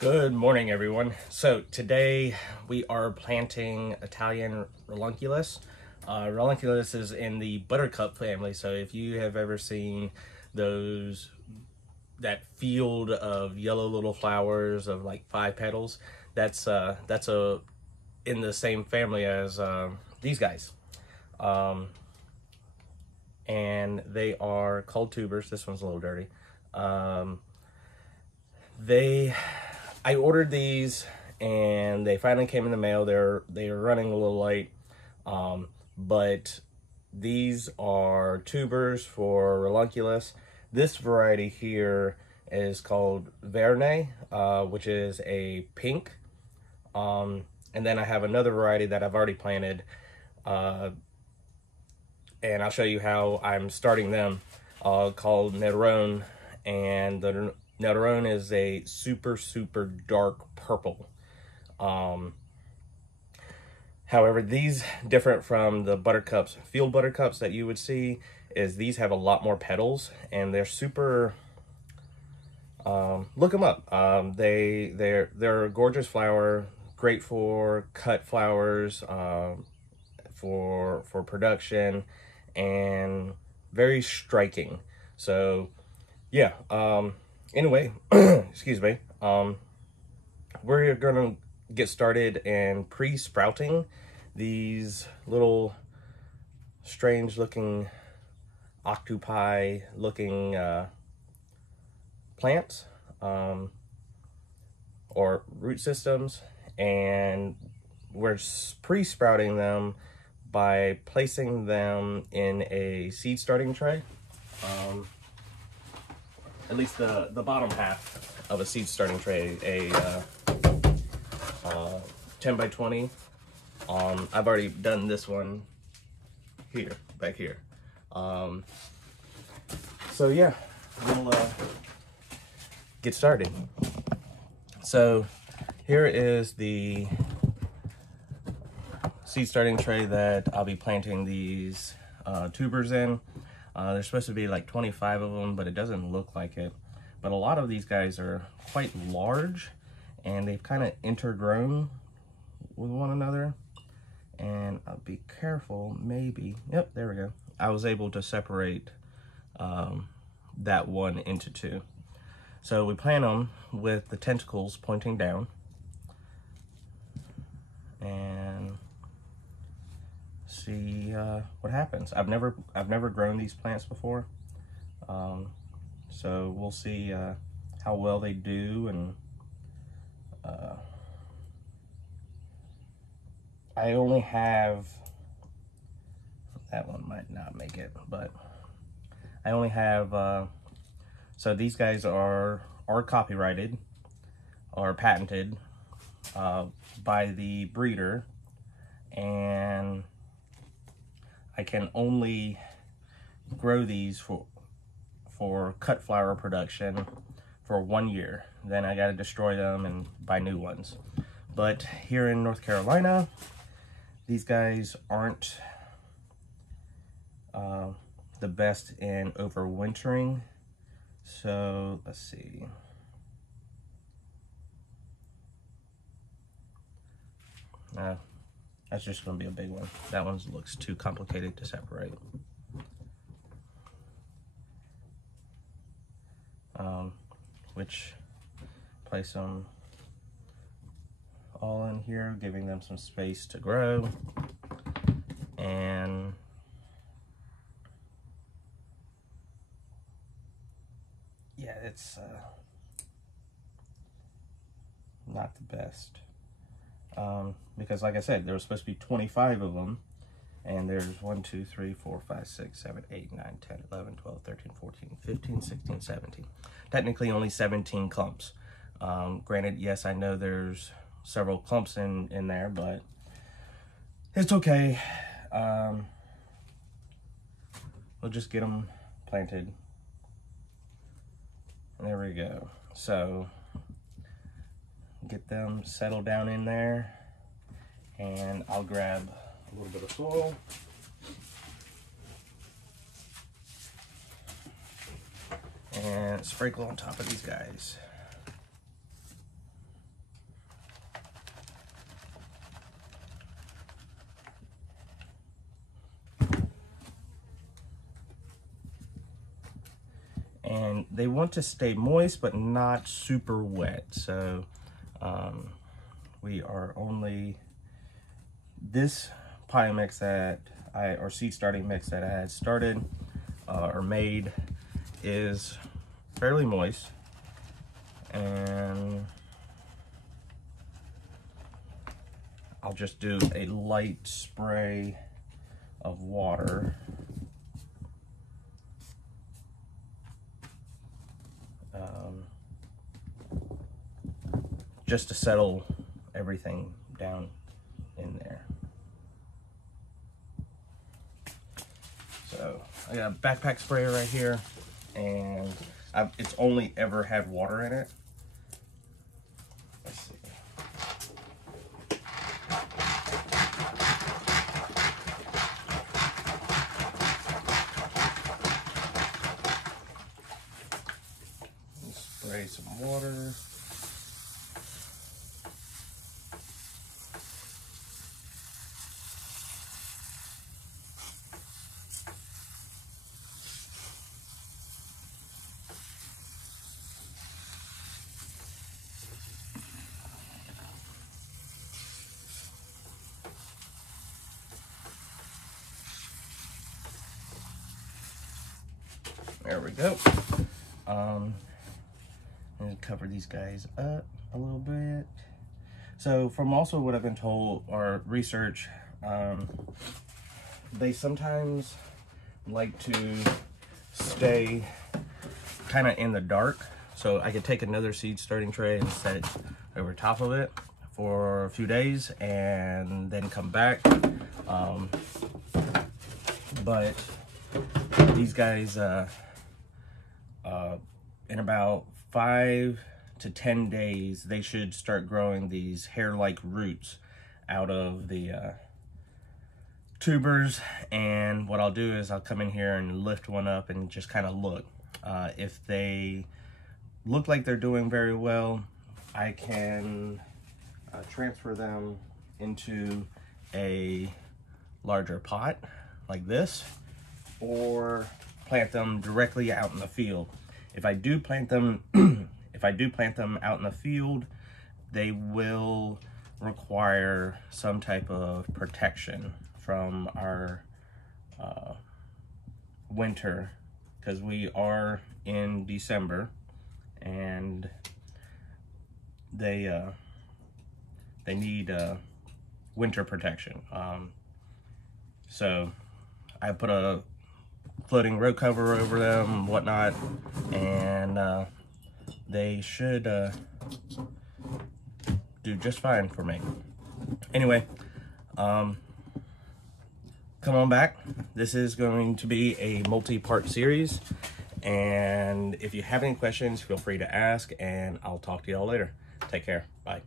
Good morning, everyone. So today we are planting Italian Ranunculus. Ranunculus is in the buttercup family. So if you have ever seen that field of yellow little flowers of like 5 petals, that's in the same family as these guys. And they are called tubers. This one's a little dirty. I ordered these and they finally came in the mail. They are running a little late, but these are tubers for Ranunculus. This variety here is called Verne, which is a pink. And then I have another variety that I've already planted, and I'll show you how I'm starting them, called Nerone. And the Nerone is a super dark purple. However, these, different from the buttercups, field buttercups that you would see, is these have a lot more petals and they're super, look them up. They're a gorgeous flower, great for cut flowers, for production, and very striking. So yeah, anyway, excuse me, we're gonna get started in pre-sprouting these little strange looking octopi looking plants, or root systems, and we're pre-sprouting them by placing them in a seed starting tray. At least the bottom half of a seed starting tray, a 10 by 20. I've already done this one here, back here. So yeah, we'll get started. So here is the seed starting tray that I'll be planting these tubers in. There's supposed to be like 25 of them, but it doesn't look like it. But a lot of these guys are quite large and they've kind of intergrown with one another. And I'll be careful, maybe, yep, there we go. I was able to separate that one into two. So we plant them with the tentacles pointing down. And see what happens. I've never grown these plants before, so we'll see how well they do. And I only have, that one might not make it, but I only have so these guys are copyrighted or patented by the breeder, and I can only grow these for cut flower production for 1 year. Then I gotta destroy them and buy new ones. But here in North Carolina, these guys aren't the best in overwintering. So let's see. That's just gonna be a big one. That one looks too complicated to separate. Which, place them all in here, giving them some space to grow. And yeah, it's not the best. Because like I said, there was supposed to be 25 of them, and there's 1, 2, 3, 4, 5, 6, 7, 8, 9, 10, 11, 12, 13, 14, 15, 16, 17. Technically only 17 clumps. Granted, yes, I know there's several clumps in there, but it's okay. We'll just get them planted. And there we go. So get them settled down in there, and I'll grab a little bit of soil. And sprinkle on top of these guys. they want to stay moist, but not super wet. So we are only, this potting mix that or seed starting mix that I had started or made is fairly moist. And I'll just do a light spray of water. Just to settle everything down in there. So I got a backpack sprayer right here, and it's only ever had water in it. Let's see. Spray some water. There we go. I'm gonna cover these guys up a little bit. So from also what I've been told or research, they sometimes like to stay kind of in the dark. So I could take another seed starting tray and set it over top of it for a few days and then come back. But these guys, in about 5 to 10 days, they should start growing these hair-like roots out of the tubers. And what I'll do is I'll come in here and lift one up and just kind of look. If they look like they're doing very well, I can transfer them into a larger pot like this, or plant them directly out in the field. If I do plant them, out in the field, they will require some type of protection from our winter, because we are in December, and they need winter protection. So I put a floating row cover over them, whatnot, and they should do just fine for me. Anyway, come on back. This is going to be a multi-part series, and if you have any questions, feel free to ask, and I'll talk to y'all later. Take care. Bye.